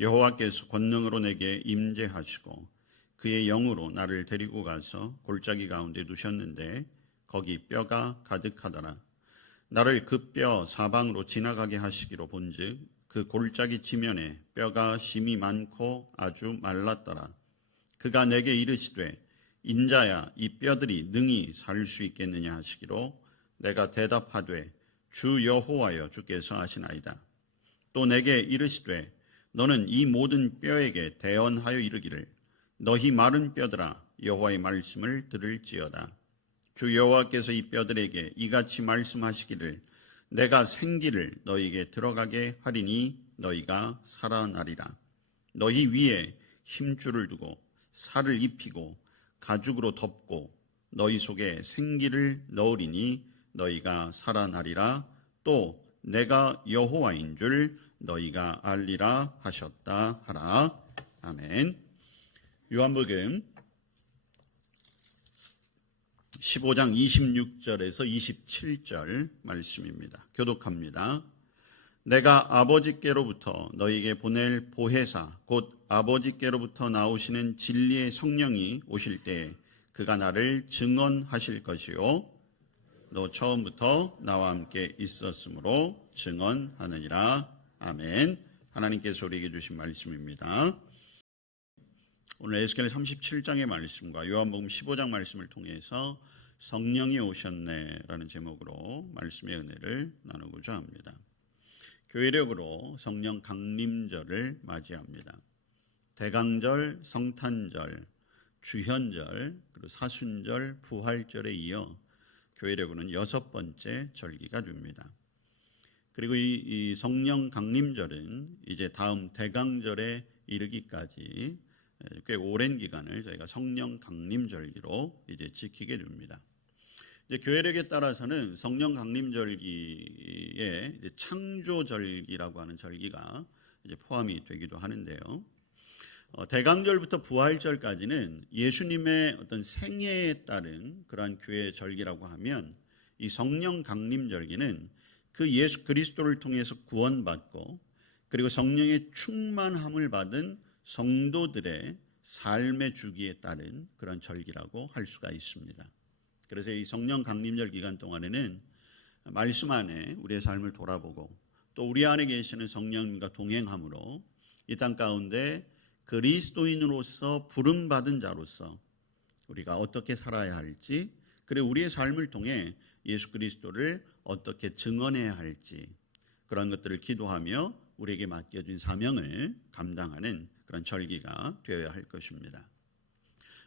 여호와께서 권능으로 내게 임재하시고 그의 영으로 나를 데리고 가서 골짜기 가운데 두셨는데 거기 뼈가 가득하더라. 나를 그 뼈 사방으로 지나가게 하시기로 본즉 그 골짜기 지면에 뼈가 심이 많고 아주 말랐더라. 그가 내게 이르시되 인자야 이 뼈들이 능히 살 수 있겠느냐 하시기로 내가 대답하되 주 여호와여 주께서 하시나이다. 또 내게 이르시되 너는 이 모든 뼈에게 대언하여 이르기를 너희 마른 뼈들아 여호와의 말씀을 들을지어다. 주 여호와께서 이 뼈들에게 이같이 말씀하시기를 내가 생기를 너희에게 들어가게 하리니 너희가 살아나리라. 너희 위에 힘줄을 두고 살을 입히고 가죽으로 덮고 너희 속에 생기를 넣으리니 너희가 살아나리라. 또 내가 여호와인 줄 너희가 알리라 하셨다 하라. 아멘. 요한복음 15장 26절에서 27절 말씀입니다. 교독합니다. 내가 아버지께로부터 너희에게 보낼 보혜사 곧 아버지께로부터 나오시는 진리의 성령이 오실 때에 그가 나를 증언하실 것이요 너 처음부터 나와 함께 있었으므로 증언하느니라. 아멘. 하나님께서 우리에게 주신 말씀입니다. 오늘 에스겔 37장의 말씀과 요한복음 15장 말씀을 통해서 성령이 오셨네라는 제목으로 말씀의 은혜를 나누고자 합니다. 교회력으로 성령 강림절을 맞이합니다. 대강절, 성탄절, 주현절, 그리고 사순절, 부활절에 이어 교회력으로는 6번째 절기가 됩니다. 그리고 이 성령 강림절은 이제 다음 대강절에 이르기까지 꽤 오랜 기간을 저희가 성령 강림절기로 이제 지키게 됩니다. 이제 교회력에 따라서는 성령 강림절기에 이제 창조절기라고 하는 절기가 이제 포함이 되기도 하는데요. 대강절부터 부활절까지는 예수님의 어떤 생애에 따른 그러한 교회 절기라고 하면 이 성령 강림절기는 그 예수 그리스도를 통해서 구원받고 그리고 성령의 충만함을 받은 성도들의 삶의 주기에 따른 그런 절기라고 할 수가 있습니다. 그래서 이 성령 강림절 기간 동안에는 말씀 안에 우리의 삶을 돌아보고 또 우리 안에 계시는 성령님과 동행함으로 이 땅 가운데 그리스도인으로서 부름받은 자로서 우리가 어떻게 살아야 할지 그리고 우리의 삶을 통해 예수 그리스도를 어떻게 증언해야 할지 그런 것들을 기도하며 우리에게 맡겨진 사명을 감당하는 그런 절기가 되어야 할 것입니다.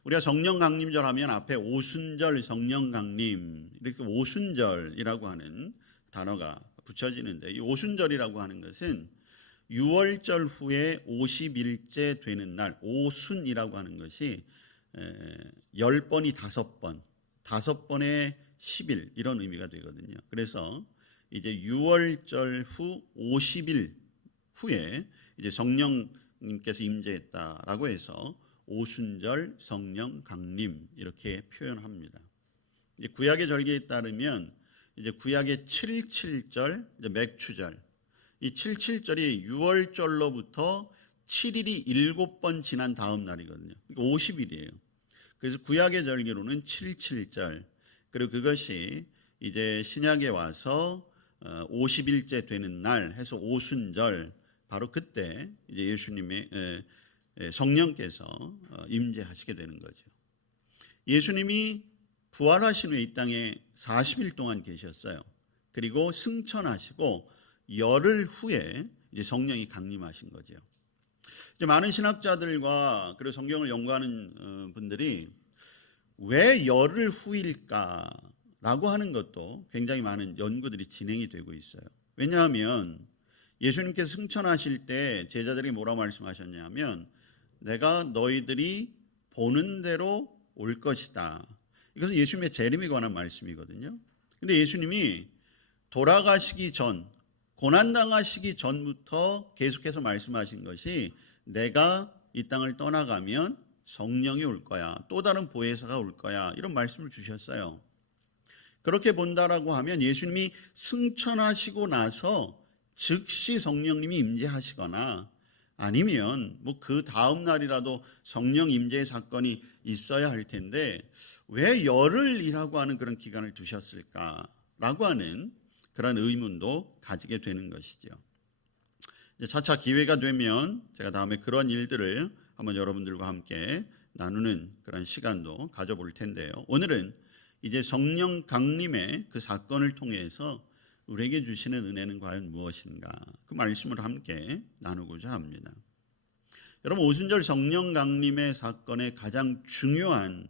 우리가 성령 강림절 하면 앞에 오순절 성령 강림 이렇게 오순절이라고 하는 단어가 붙여지는데 이 오순절이라고 하는 것은 6월절 후에 50일째 되는 날 오순이라고 하는 것이 10번이 5번, 5번에 10일 이런 의미가 되거든요. 그래서 이제 6월절 후 50일 후에 이제 성령님께서 임재했다라고 해서 오순절 성령 강림 이렇게 표현합니다. 이제 구약의 절기에 따르면 이제 구약의 77절, 이제 맥추절, 이 77절이 6월절로부터 7일이 7번 지난 다음 날이거든요. 50일이에요. 그래서 구약의 절기로는 77절, 그리고 그것이 이제 신약에 와서 50일째 되는 날 해서 오순절, 바로 그때 이제 예수님의 성령께서 임재하시게 되는 거죠. 예수님이 부활하신 후에 이 땅에 40일 동안 계셨어요. 그리고 승천하시고 열흘 후에 이제 성령이 강림하신 거죠. 이제 많은 신학자들과 그리고 성경을 연구하는 분들이 왜 열흘 후일까라고 하는 것도 굉장히 많은 연구들이 진행이 되고 있어요. 왜냐하면 예수님께서 승천하실 때 제자들이 뭐라고 말씀하셨냐면 내가 너희들이 보는 대로 올 것이다. 이것은 예수님의 재림에 관한 말씀이거든요. 근데 예수님이 돌아가시기 전, 고난당하시기 전부터 계속해서 말씀하신 것이 내가 이 땅을 떠나가면 성령이 올 거야. 또 다른 보혜사가 올 거야. 이런 말씀을 주셨어요. 그렇게 본다라고 하면 예수님이 승천하시고 나서 즉시 성령님이 임재하시거나 아니면 뭐 그 다음 날이라도 성령 임재의 사건이 있어야 할 텐데 왜 열흘이라고 하는 그런 기간을 두셨을까라고 하는 그런 의문도 가지게 되는 것이죠. 이제 차차 기회가 되면 제가 다음에 그런 일들을 한번 여러분들과 함께 나누는 그런 시간도 가져볼 텐데요. 오늘은 이제 성령 강림의 그 사건을 통해서 우리에게 주시는 은혜는 과연 무엇인가, 그 말씀을 함께 나누고자 합니다. 여러분, 오순절 성령 강림의 사건의 가장 중요한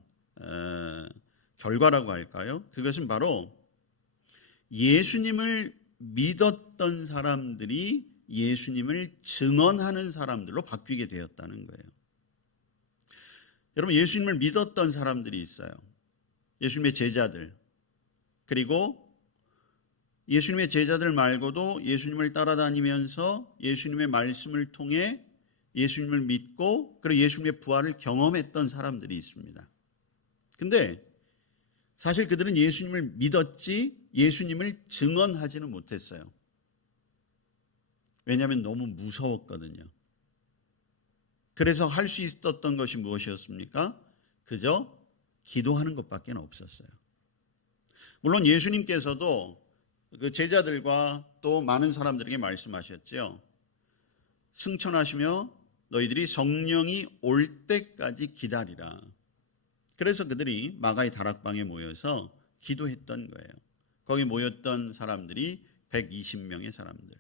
결과라고 할까요? 그것은 바로 예수님을 믿었던 사람들이 예수님을 증언하는 사람들로 바뀌게 되었다는 거예요. 여러분, 예수님을 믿었던 사람들이 있어요. 예수님의 제자들, 그리고 예수님의 제자들 말고도 예수님을 따라다니면서 예수님의 말씀을 통해 예수님을 믿고 그리고 예수님의 부활을 경험했던 사람들이 있습니다. 근데 사실 그들은 예수님을 믿었지 예수님을 증언하지는 못했어요. 왜냐하면 너무 무서웠거든요. 그래서 할 수 있었던 것이 무엇이었습니까? 그저 기도하는 것밖에 없었어요. 물론 예수님께서도 그 제자들과 또 많은 사람들에게 말씀하셨죠. 승천하시며 너희들이 성령이 올 때까지 기다리라. 그래서 그들이 마가의 다락방에 모여서 기도했던 거예요. 거기 모였던 사람들이 120명의 사람들.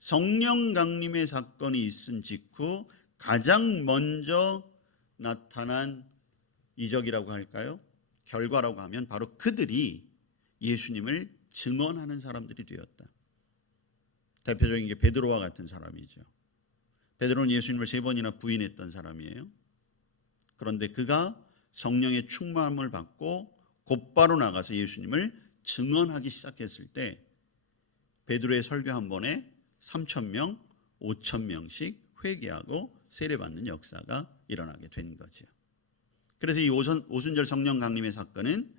성령 강림의 사건이 있은 직후 가장 먼저 나타난 이적이라고 할까요? 결과라고 하면 바로 그들이 예수님을 증언하는 사람들이 되었다. 대표적인 게 베드로와 같은 사람이죠. 베드로는 예수님을 3번이나 부인했던 사람이에요. 그런데 그가 성령의 충만함을 받고 곧바로 나가서 예수님을 증언하기 시작했을 때 베드로의 설교 한 번에 3,000명, 5,000명씩 회개하고 세례받는 역사가 일어나게 된 거죠. 그래서 이 오순절 성령 강림의 사건은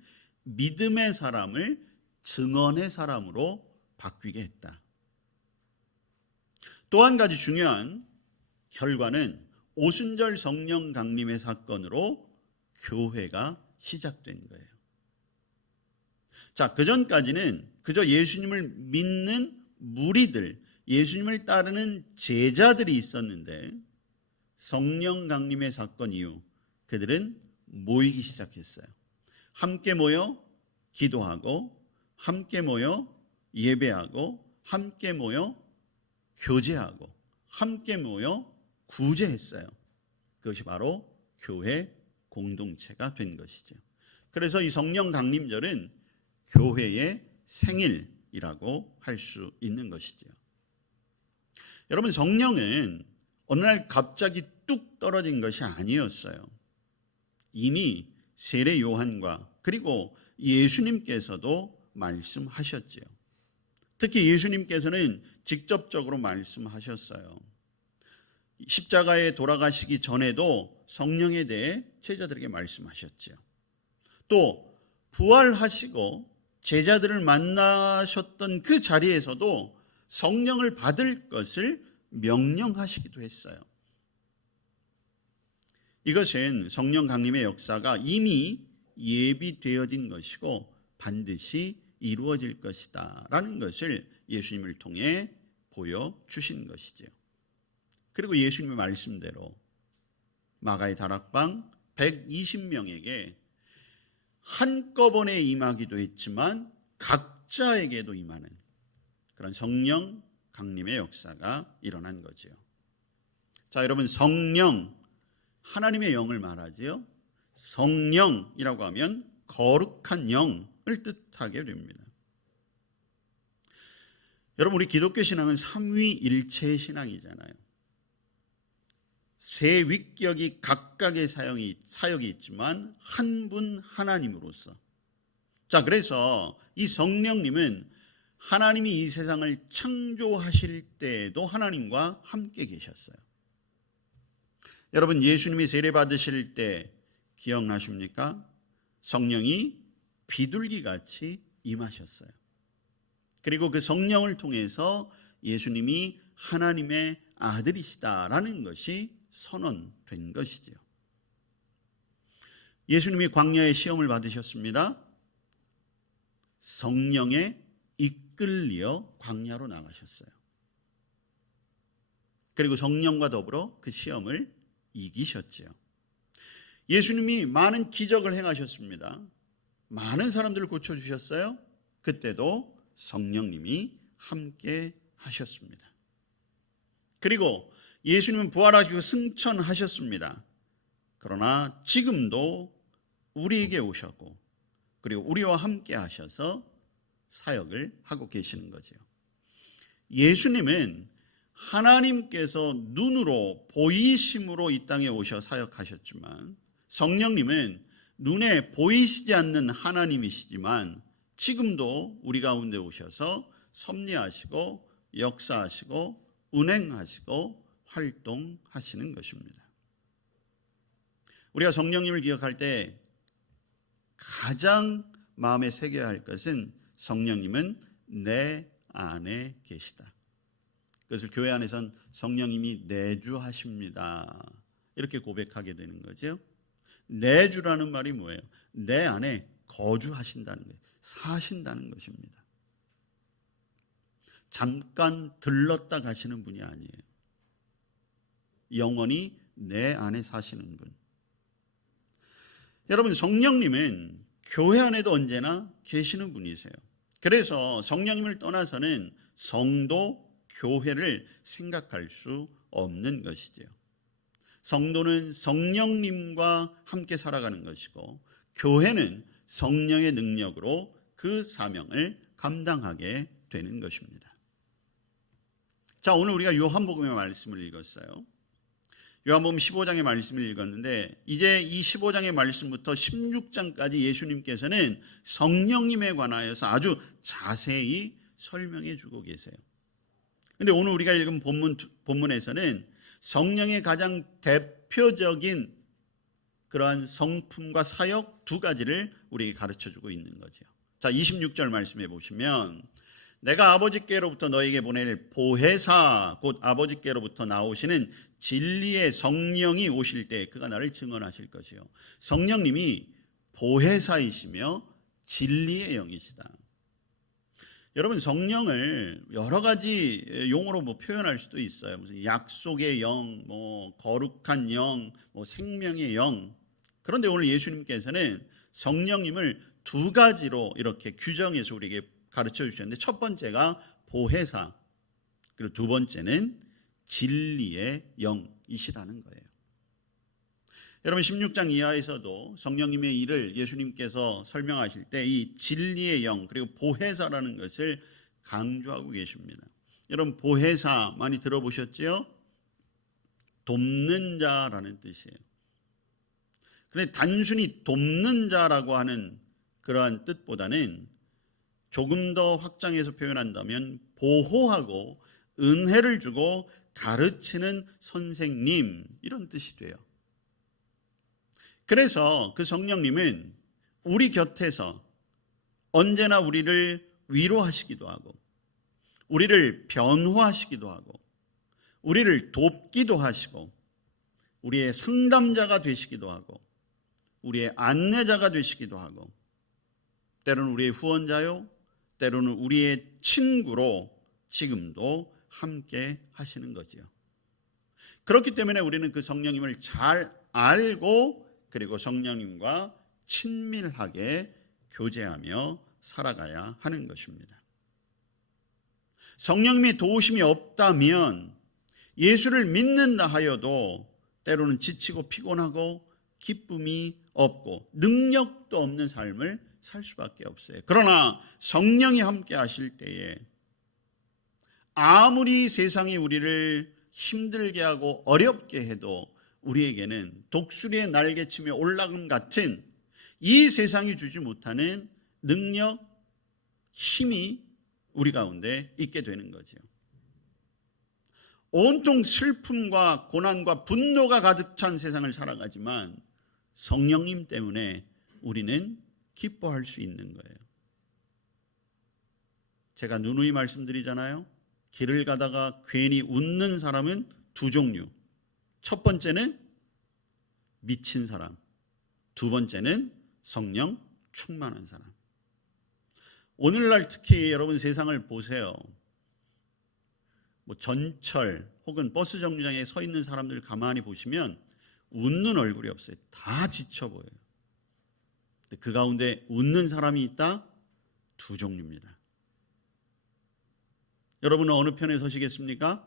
믿음의 사람을 증언의 사람으로 바뀌게 했다. 또 한 가지 중요한 결과는 오순절 성령 강림의 사건으로 교회가 시작된 거예요. 자, 그전까지는 그저 예수님을 믿는 무리들, 예수님을 따르는 제자들이 있었는데 성령 강림의 사건 이후 그들은 모이기 시작했어요. 함께 모여 기도하고 함께 모여 예배하고 함께 모여 교제하고 함께 모여 구제했어요. 그것이 바로 교회 공동체가 된 것이죠. 그래서 이 성령 강림절은 교회의 생일이라고 할 수 있는 것이죠. 여러분, 성령은 어느 날 갑자기 뚝 떨어진 것이 아니었어요. 이미 세례 요한과 그리고 예수님께서도 말씀하셨지요. 특히 예수님께서는 직접적으로 말씀하셨어요. 십자가에 돌아가시기 전에도 성령에 대해 제자들에게 말씀하셨지요. 또 부활하시고 제자들을 만나셨던 그 자리에서도 성령을 받을 것을 명령하시기도 했어요. 이것은 성령 강림의 역사가 이미 예비되어진 것이고 반드시 이루어질 것이다 라는 것을 예수님을 통해 보여주신 것이죠. 그리고 예수님의 말씀대로 마가의 다락방 120명에게 한꺼번에 임하기도 했지만 각자에게도 임하는 그런 성령 강림의 역사가 일어난 거죠. 자, 여러분, 성령, 하나님의 영을 말하지요. 성령이라고 하면 거룩한 영을 뜻하게 됩니다. 여러분, 우리 기독교 신앙은 삼위일체 신앙이잖아요. 세 위격이 각각의 사역이 있지만 한 분 하나님으로서. 자, 그래서 이 성령님은 하나님이 이 세상을 창조하실 때에도 하나님과 함께 계셨어요. 여러분, 예수님이 세례 받으실 때 기억나십니까? 성령이 비둘기같이 임하셨어요. 그리고 그 성령을 통해서 예수님이 하나님의 아들이시다라는 것이 선언된 것이지요. 예수님이 광야의 시험을 받으셨습니다. 성령에 이끌려 광야로 나가셨어요. 그리고 성령과 더불어 그 시험을 이기셨지요. 예수님이 많은 기적을 행하셨습니다. 많은 사람들을 고쳐주셨어요. 그때도 성령님이 함께 하셨습니다. 그리고 예수님은 부활하시고 승천하셨습니다. 그러나 지금도 우리에게 오셨고 그리고 우리와 함께 하셔서 사역을 하고 계시는 거죠. 예수님은 하나님께서 눈으로 보이심으로 이 땅에 오셔 사역하셨지만 성령님은 눈에 보이시지 않는 하나님이시지만 지금도 우리 가운데 오셔서 섭리하시고 역사하시고 운행하시고 활동하시는 것입니다. 우리가 성령님을 기억할 때 가장 마음에 새겨야 할 것은 성령님은 내 안에 계시다. 그것을 교회 안에선 성령님이 내주하십니다. 이렇게 고백하게 되는 거죠. 내주라는 말이 뭐예요? 내 안에 거주하신다는 거예요. 사신다는 것입니다. 잠깐 들렀다 가시는 분이 아니에요. 영원히 내 안에 사시는 분. 여러분, 성령님은 교회 안에도 언제나 계시는 분이세요. 그래서 성령님을 떠나서는 성도, 교회를 생각할 수 없는 것이지요. 성도는 성령님과 함께 살아가는 것이고 교회는 성령의 능력으로 그 사명을 감당하게 되는 것입니다. 자, 오늘 우리가 요한복음의 말씀을 읽었어요. 요한복음 15장의 말씀을 읽었는데 이제 이 15장의 말씀부터 16장까지 예수님께서는 성령님에 관하여서 아주 자세히 설명해 주고 계세요. 그런데 오늘 우리가 읽은 본문에서는 성령의 가장 대표적인 그러한 성품과 사역 두 가지를 우리에게 가르쳐주고 있는 거죠. 자, 26절 말씀해 보시면 내가 아버지께로부터 너에게 보낼 보혜사 곧 아버지께로부터 나오시는 진리의 성령이 오실 때 그가 나를 증언하실 것이요. 성령님이 보혜사이시며 진리의 영이시다. 여러분, 성령을 여러 가지 용어로 표현할 수도 있어요. 무슨 약속의 영, 거룩한 영, 생명의 영. 그런데 오늘 예수님께서는 성령님을 두 가지로 이렇게 규정해서 우리에게 가르쳐 주셨는데 첫 번째가 보혜사, 그리고 두 번째는 진리의 영이시라는 거예요. 여러분, 16장 이하에서도 성령님의 일을 예수님께서 설명하실 때 이 진리의 영 그리고 보혜사라는 것을 강조하고 계십니다. 여러분, 보혜사 많이 들어보셨지요? 돕는 자라는 뜻이에요. 그런데 단순히 돕는 자라고 하는 그러한 뜻보다는 조금 더 확장해서 표현한다면 보호하고 은혜를 주고 가르치는 선생님, 이런 뜻이 돼요. 그래서 그 성령님은 우리 곁에서 언제나 우리를 위로하시기도 하고 우리를 변호하시기도 하고 우리를 돕기도 하시고 우리의 상담자가 되시기도 하고 우리의 안내자가 되시기도 하고 때로는 우리의 후원자요, 때로는 우리의 친구로 지금도 함께 하시는 거지요. 그렇기 때문에 우리는 그 성령님을 잘 알고 그리고 성령님과 친밀하게 교제하며 살아가야 하는 것입니다. 성령님의 도우심이 없다면 예수를 믿는다 하여도 때로는 지치고 피곤하고 기쁨이 없고 능력도 없는 삶을 살 수밖에 없어요. 그러나 성령이 함께 하실 때에 아무리 세상이 우리를 힘들게 하고 어렵게 해도 우리에게는 독수리의 날개치며 올라감 같은 이 세상이 주지 못하는 능력, 힘이 우리 가운데 있게 되는 거죠. 온통 슬픔과 고난과 분노가 가득 찬 세상을 살아가지만 성령님 때문에 우리는 기뻐할 수 있는 거예요. 제가 누누이 말씀드리잖아요. 길을 가다가 괜히 웃는 사람은 두 종류. 첫 번째는 미친 사람, 두 번째는 성령 충만한 사람. 오늘날 특히 여러분 세상을 보세요. 전철 혹은 버스 정류장에 서 있는 사람들 가만히 보시면 웃는 얼굴이 없어요. 다 지쳐 보여요. 그 가운데 웃는 사람이 있다? 두 종류입니다. 여러분은 어느 편에 서시겠습니까?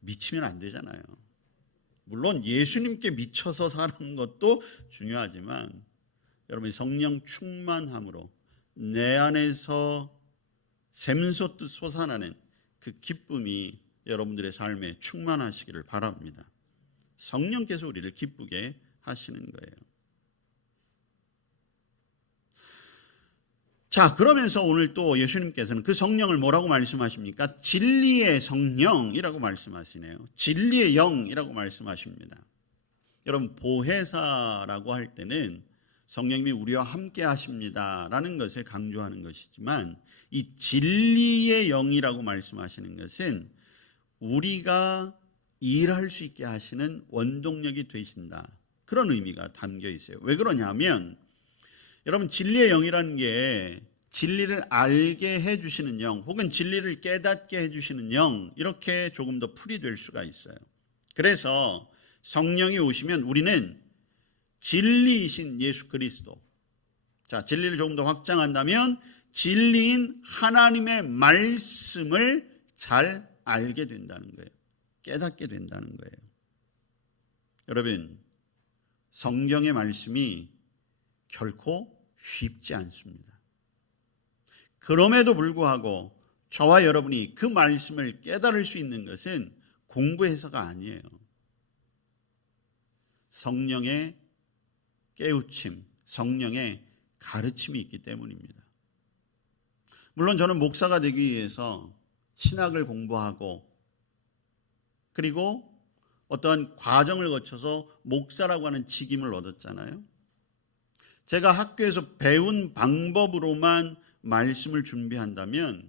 미치면 안 되잖아요. 물론 예수님께 미쳐서 사는 것도 중요하지만 여러분이 성령 충만함으로 내 안에서 샘솟듯 솟아나는 그 기쁨이 여러분들의 삶에 충만하시기를 바랍니다. 성령께서 우리를 기쁘게 하시는 거예요. 자, 그러면서 오늘 또 예수님께서는 그 성령을 뭐라고 말씀하십니까? 진리의 성령이라고 말씀하시네요. 진리의 영이라고 말씀하십니다. 여러분, 보혜사라고 할 때는 성령님이 우리와 함께 하십니다라는 것을 강조하는 것이지만 이 진리의 영이라고 말씀하시는 것은 우리가 일할 수 있게 하시는 원동력이 되신다. 그런 의미가 담겨 있어요. 왜 그러냐면 여러분, 진리의 영이라는 게 진리를 알게 해주시는 영 혹은 진리를 깨닫게 해주시는 영, 이렇게 조금 더 풀이될 수가 있어요. 그래서 성령이 오시면 우리는 진리이신 예수 그리스도, 자, 진리를 조금 더 확장한다면 진리인 하나님의 말씀을 잘 알게 된다는 거예요. 깨닫게 된다는 거예요. 여러분, 성경의 말씀이 결코 쉽지 않습니다. 그럼에도 불구하고 저와 여러분이 그 말씀을 깨달을 수 있는 것은 공부해서가 아니에요. 성령의 깨우침, 성령의 가르침이 있기 때문입니다. 물론 저는 목사가 되기 위해서 신학을 공부하고 그리고 어떠한 과정을 거쳐서 목사라고 하는 직임을 얻었잖아요. 제가 학교에서 배운 방법으로만 말씀을 준비한다면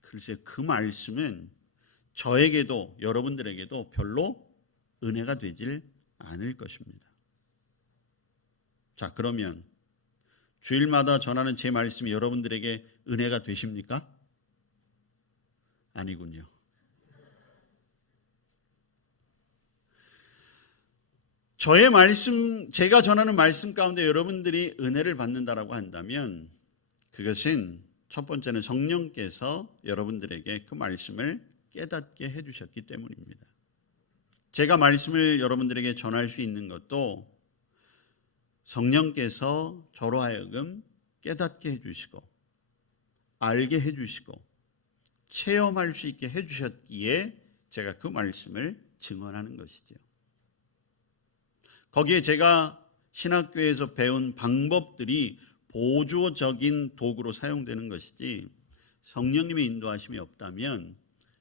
글쎄 그 말씀은 저에게도 여러분들에게도 별로 은혜가 되질 않을 것입니다. 자, 그러면 주일마다 전하는 제 말씀이 여러분들에게 은혜가 되십니까? 아니군요. 저의 말씀, 제가 전하는 말씀 가운데 여러분들이 은혜를 받는다라고 한다면 그것은 첫 번째는 성령께서 여러분들에게 그 말씀을 깨닫게 해주셨기 때문입니다. 제가 말씀을 여러분들에게 전할 수 있는 것도 성령께서 저로 하여금 깨닫게 해주시고 알게 해주시고 체험할 수 있게 해주셨기에 제가 그 말씀을 증언하는 것이죠. 거기에 제가 신학교에서 배운 방법들이 보조적인 도구로 사용되는 것이지 성령님의 인도하심이 없다면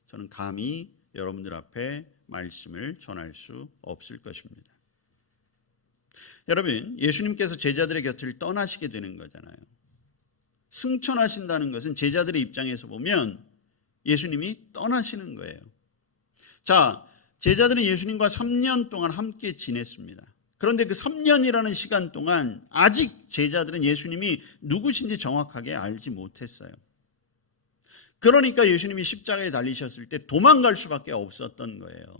저는 감히 여러분들 앞에 말씀을 전할 수 없을 것입니다. 여러분, 예수님께서 제자들의 곁을 떠나시게 되는 거잖아요. 승천하신다는 것은 제자들의 입장에서 보면 예수님이 떠나시는 거예요. 자, 제자들은 예수님과 3년 동안 함께 지냈습니다. 그런데 그 3년이라는 시간 동안 아직 제자들은 예수님이 누구신지 정확하게 알지 못했어요. 그러니까 예수님이 십자가에 달리셨을 때 도망갈 수밖에 없었던 거예요.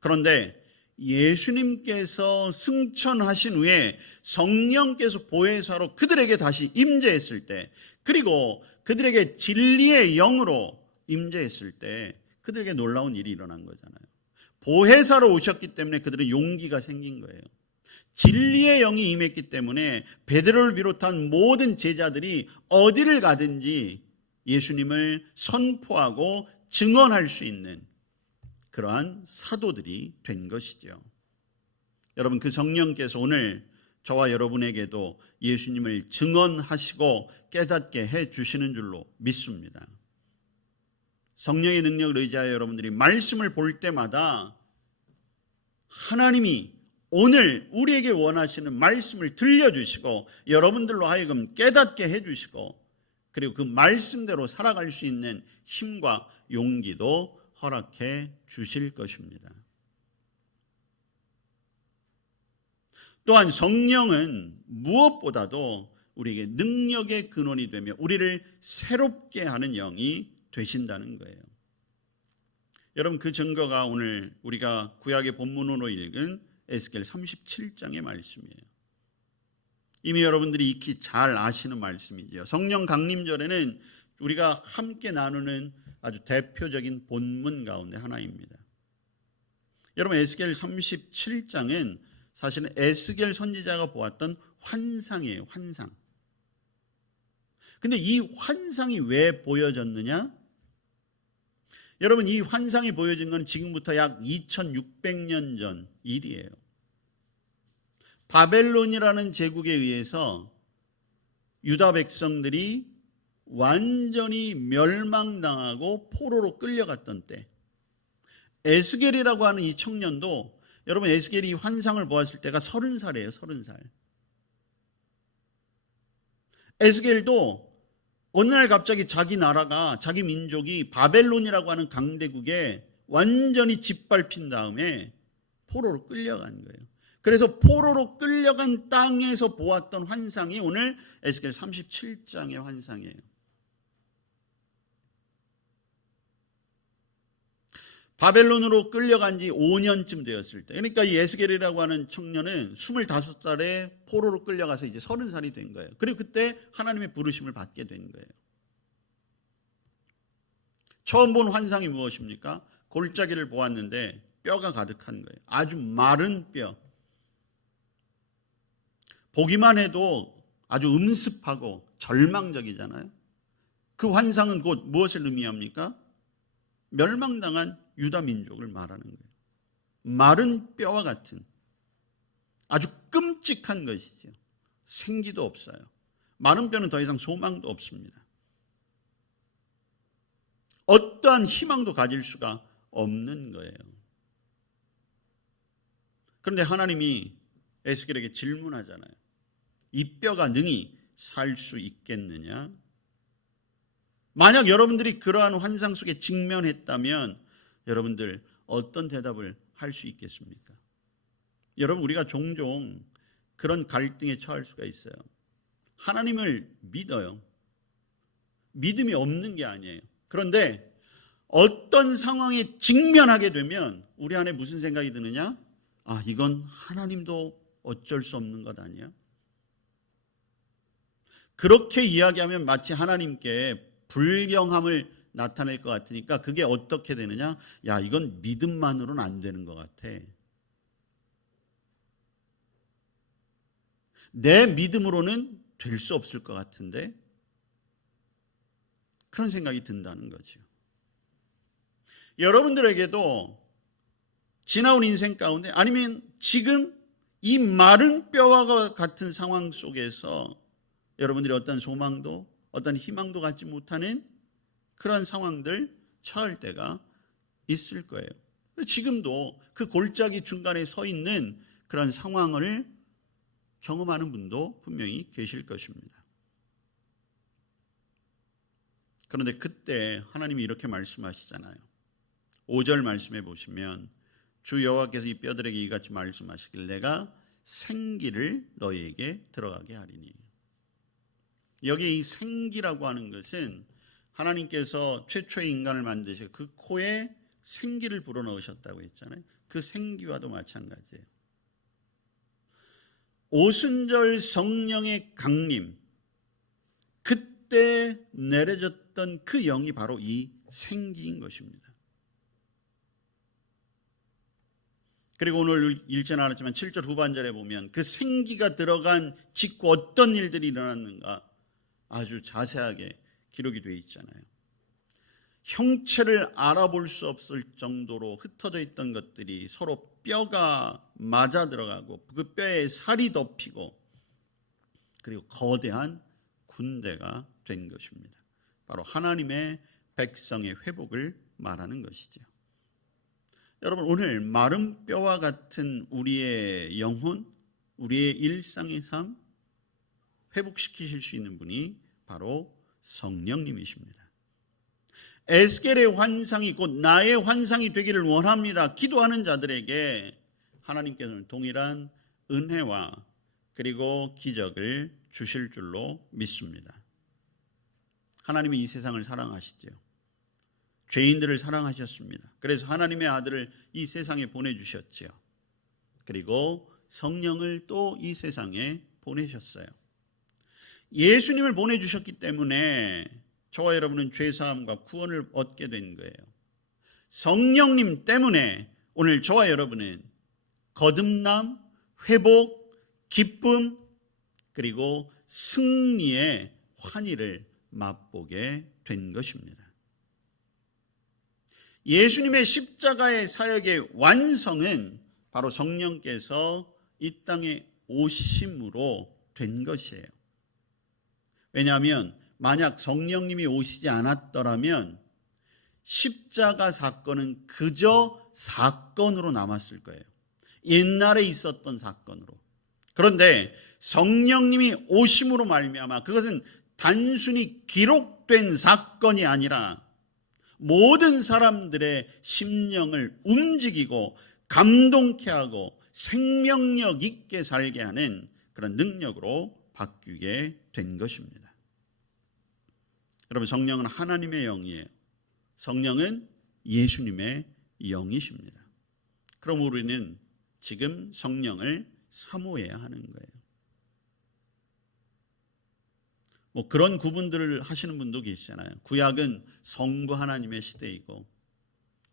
그런데 예수님께서 승천하신 후에 성령께서 보혜사로 그들에게 다시 임재했을 때, 그리고 그들에게 진리의 영으로 임재했을 때 그들에게 놀라운 일이 일어난 거잖아요. 보혜사로 오셨기 때문에 그들은 용기가 생긴 거예요. 진리의 영이 임했기 때문에 베드로를 비롯한 모든 제자들이 어디를 가든지 예수님을 선포하고 증언할 수 있는 그러한 사도들이 된 것이죠. 여러분, 그 성령께서 오늘 저와 여러분에게도 예수님을 증언하시고 깨닫게 해 주시는 줄로 믿습니다. 성령의 능력을 의지하여 여러분들이 말씀을 볼 때마다 하나님이 오늘 우리에게 원하시는 말씀을 들려주시고 여러분들로 하여금 깨닫게 해주시고 그리고 그 말씀대로 살아갈 수 있는 힘과 용기도 허락해 주실 것입니다. 또한 성령은 무엇보다도 우리에게 능력의 근원이 되며 우리를 새롭게 하는 영이 되신다는 거예요. 여러분, 그 증거가 오늘 우리가 구약의 본문으로 읽은 에스겔 37장의 말씀이에요. 이미 여러분들이 익히 잘 아시는 말씀이죠. 성령 강림절에는 우리가 함께 나누는 아주 대표적인 본문 가운데 하나입니다. 여러분, 에스겔 37장은 사실은 에스겔 선지자가 보았던 환상이에요. 환상. 근데 이 환상이 왜 보여졌느냐? 여러분, 이 환상이 보여진 건 지금부터 약 2600년 전 일이에요. 바벨론이라는 제국에 의해서 유다 백성들이 완전히 멸망당하고 포로로 끌려갔던 때, 에스겔이라고 하는 이 청년도, 여러분, 에스겔이 이 환상을 보았을 때가 30살이에요. 30살. 에스겔도 어느 날 갑자기 자기 나라가, 자기 민족이 바벨론이라고 하는 강대국에 완전히 짓밟힌 다음에 포로로 끌려간 거예요. 그래서 포로로 끌려간 땅에서 보았던 환상이 오늘 에스겔 37장의 환상이에요. 바벨론으로 끌려간 지 5년쯤 되었을 때, 그러니까 이 에스겔이라고 하는 청년은 25살에 포로로 끌려가서 이제 30살이 된 거예요. 그리고 그때 하나님의 부르심을 받게 된 거예요. 처음 본 환상이 무엇입니까? 골짜기를 보았는데 뼈가 가득한 거예요. 아주 마른 뼈. 보기만 해도 아주 음습하고 절망적이잖아요. 그 환상은 곧 무엇을 의미합니까? 멸망당한 유다 민족을 말하는 거예요. 마른 뼈와 같은 아주 끔찍한 것이죠. 생기도 없어요. 마른 뼈는 더 이상 소망도 없습니다. 어떠한 희망도 가질 수가 없는 거예요. 그런데 하나님이 에스겔에게 질문하잖아요. 이 뼈가 능히 살 수 있겠느냐? 만약 여러분들이 그러한 환상 속에 직면했다면 여러분들 어떤 대답을 할 수 있겠습니까? 여러분, 우리가 종종 그런 갈등에 처할 수가 있어요. 하나님을 믿어요. 믿음이 없는 게 아니에요. 그런데 어떤 상황에 직면하게 되면 우리 안에 무슨 생각이 드느냐? 아, 이건 하나님도 어쩔 수 없는 것 아니야? 그렇게 이야기하면 마치 하나님께 불경함을 나타낼 것 같으니까 그게 어떻게 되느냐? 야, 이건 믿음만으로는 안 되는 것 같아. 내 믿음으로는 될 수 없을 것 같은데? 그런 생각이 든다는 거죠. 여러분들에게도 지나온 인생 가운데 아니면 지금 이 마른 뼈와 같은 상황 속에서 여러분들이 어떤 소망도 어떤 희망도 갖지 못하는 그런 상황들 처할 때가 있을 거예요. 지금도 그 골짜기 중간에 서 있는 그런 상황을 경험하는 분도 분명히 계실 것입니다. 그런데 그때 하나님이 이렇게 말씀하시잖아요. 5절 말씀해 보시면 주 여호와께서 이 뼈들에게 이같이 말씀하시길 내가 생기를 너희에게 들어가게 하리니. 여기 이 생기라고 하는 것은 하나님께서 최초의 인간을 만드시고 그 코에 생기를 불어넣으셨다고 했잖아요. 그 생기와도 마찬가지예요. 오순절 성령의 강림, 그때 내려졌던 그 영이 바로 이 생기인 것입니다. 그리고 오늘 읽지는 않았지만 7절 후반절에 보면 그 생기가 들어간 직후 어떤 일들이 일어났는가 아주 자세하게 기록이 되어 있잖아요. 형체를 알아볼 수 없을 정도로 흩어져 있던 것들이 서로 뼈가 맞아 들어가고 그 뼈에 살이 덮이고 그리고 거대한 군대가 된 것입니다. 바로 하나님의 백성의 회복을 말하는 것이죠. 여러분, 오늘 마른 뼈와 같은 우리의 영혼, 우리의 일상의 삶 회복시키실 수 있는 분이 바로 성령님이십니다. 에스겔의 환상이 곧 나의 환상이 되기를 원합니다. 기도하는 자들에게 하나님께서는 동일한 은혜와 그리고 기적을 주실 줄로 믿습니다. 하나님은 이 세상을 사랑하시죠. 죄인들을 사랑하셨습니다. 그래서 하나님의 아들을 이 세상에 보내주셨죠. 그리고 성령을 또 이 세상에 보내셨어요. 예수님을 보내주셨기 때문에 저와 여러분은 죄사함과 구원을 얻게 된 거예요. 성령님 때문에 오늘 저와 여러분은 거듭남, 회복, 기쁨, 그리고 승리의 환희를 맛보게 된 것입니다. 예수님의 십자가의 사역의 완성은 바로 성령께서 이 땅에 오심으로 된 것이에요. 왜냐하면 만약 성령님이 오시지 않았더라면 십자가 사건은 그저 사건으로 남았을 거예요. 옛날에 있었던 사건으로. 그런데 성령님이 오심으로 말미암아 그것은 단순히 기록된 사건이 아니라 모든 사람들의 심령을 움직이고 감동케 하고 생명력 있게 살게 하는 그런 능력으로 바뀌게 된 것입니다. 여러분, 성령은 하나님의 영이에요. 성령은 예수님의 영이십니다. 그럼 우리는 지금 성령을 사모해야 하는 거예요. 그런 구분들을 하시는 분도 계시잖아요. 구약은 성부 하나님의 시대이고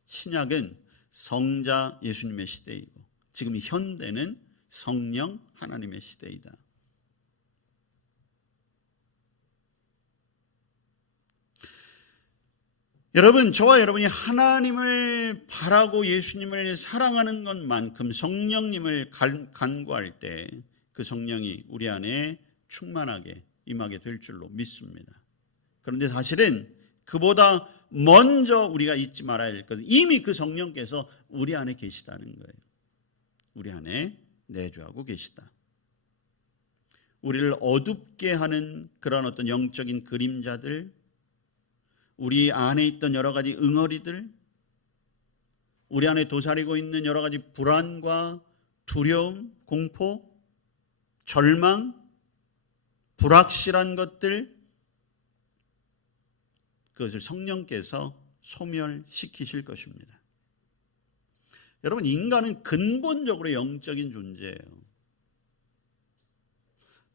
신약은 성자 예수님의 시대이고 지금 현대는 성령 하나님의 시대이다. 여러분, 저와 여러분이 하나님을 바라고 예수님을 사랑하는 것만큼 성령님을 간구할 때 그 성령이 우리 안에 충만하게 임하게 될 줄로 믿습니다. 그런데 사실은 그보다 먼저 우리가 잊지 말아야 할 것은 이미 그 성령께서 우리 안에 계시다는 거예요. 우리 안에 내주하고 계시다. 우리를 어둡게 하는 그런 어떤 영적인 그림자들, 우리 안에 있던 여러 가지 응어리들, 우리 안에 도사리고 있는 여러 가지 불안과 두려움, 공포, 절망, 불확실한 것들, 그것을 성령께서 소멸시키실 것입니다. 여러분, 인간은 근본적으로 영적인 존재예요.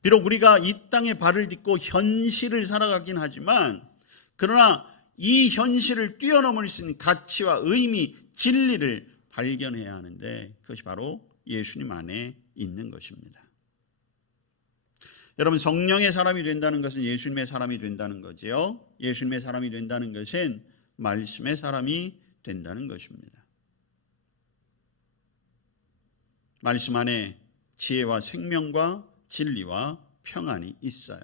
비록 우리가 이 땅에 발을 딛고 현실을 살아가긴 하지만 그러나 이 현실을 뛰어넘을 수 있는 가치와 의미, 진리를 발견해야 하는데 그것이 바로 예수님 안에 있는 것입니다. 여러분, 성령의 사람이 된다는 것은 예수님의 사람이 된다는 거지요. 예수님의 사람이 된다는 것은 말씀의 사람이 된다는 것입니다. 말씀 안에 지혜와 생명과 진리와 평안이 있어요.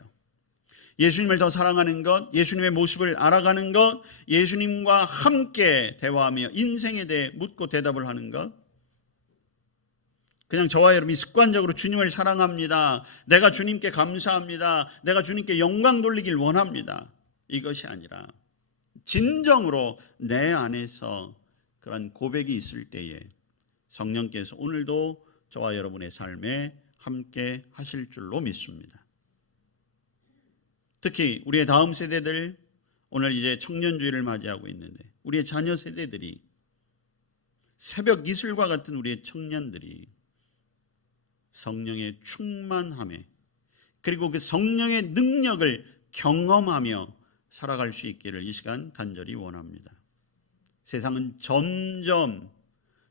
예수님을 더 사랑하는 것, 예수님의 모습을 알아가는 것, 예수님과 함께 대화하며 인생에 대해 묻고 대답을 하는 것, 그냥 저와 여러분이 습관적으로 주님을 사랑합니다, 내가 주님께 감사합니다, 내가 주님께 영광 돌리길 원합니다, 이것이 아니라 진정으로 내 안에서 그런 고백이 있을 때에 성령께서 오늘도 저와 여러분의 삶에 함께 하실 줄로 믿습니다. 특히 우리의 다음 세대들, 오늘 이제 청년주의를 맞이하고 있는데 우리의 자녀 세대들이, 새벽 이슬과 같은 우리의 청년들이 성령의 충만함에 그리고 그 성령의 능력을 경험하며 살아갈 수 있기를 이 시간 간절히 원합니다. 세상은 점점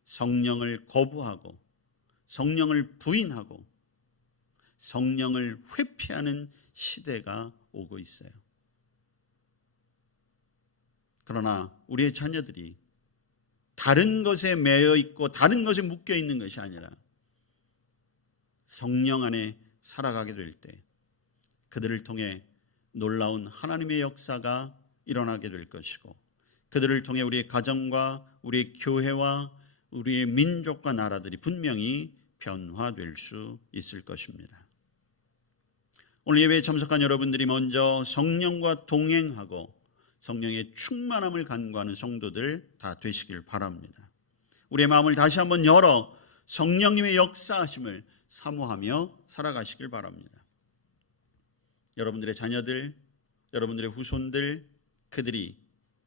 성령을 거부하고 성령을 부인하고 성령을 회피하는 시대가 오고 있어요. 그러나 우리의 자녀들이 다른 것에 매여 있고 다른 것에 묶여 있는 것이 아니라 성령 안에 살아가게 될 때 그들을 통해 놀라운 하나님의 역사가 일어나게 될 것이고, 그들을 통해 우리의 가정과 우리의 교회와 우리의 민족과 나라들이 분명히 변화될 수 있을 것입니다. 오늘 예배에 참석한 여러분들이 먼저 성령과 동행하고 성령의 충만함을 간구하는 성도들 다 되시길 바랍니다. 우리의 마음을 다시 한번 열어 성령님의 역사하심을 사모하며 살아가시길 바랍니다. 여러분들의 자녀들, 여러분들의 후손들, 그들이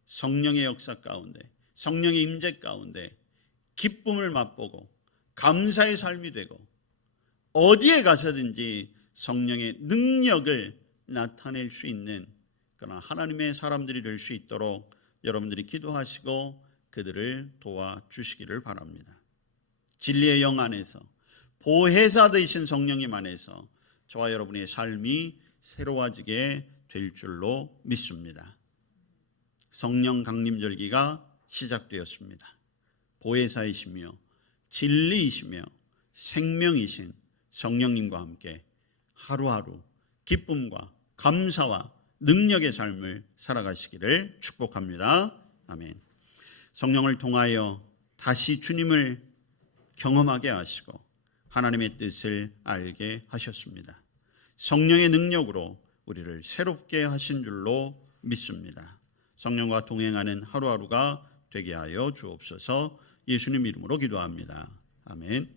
성령의 역사 가운데, 성령의 임재 가운데 기쁨을 맛보고 감사의 삶이 되고 어디에 가서든지 성령의 능력을 나타낼 수 있는 그러나 하나님의 사람들이 될 수 있도록 여러분들이 기도하시고 그들을 도와주시기를 바랍니다. 진리의 영 안에서 보혜사 되신 성령님 안에서 저와 여러분의 삶이 새로워지게 될 줄로 믿습니다. 성령 강림절기가 시작되었습니다. 보혜사이시며 진리이시며 생명이신 성령님과 함께 하루하루 기쁨과 감사와 능력의 삶을 살아가시기를 축복합니다. 아멘. 성령을 통하여 다시 주님을 경험하게 하시고 하나님의 뜻을 알게 하셨습니다. 성령의 능력으로 우리를 새롭게 하신 줄로 믿습니다. 성령과 동행하는 하루하루가 되게 하여 주옵소서. 예수님 이름으로 기도합니다. 아멘.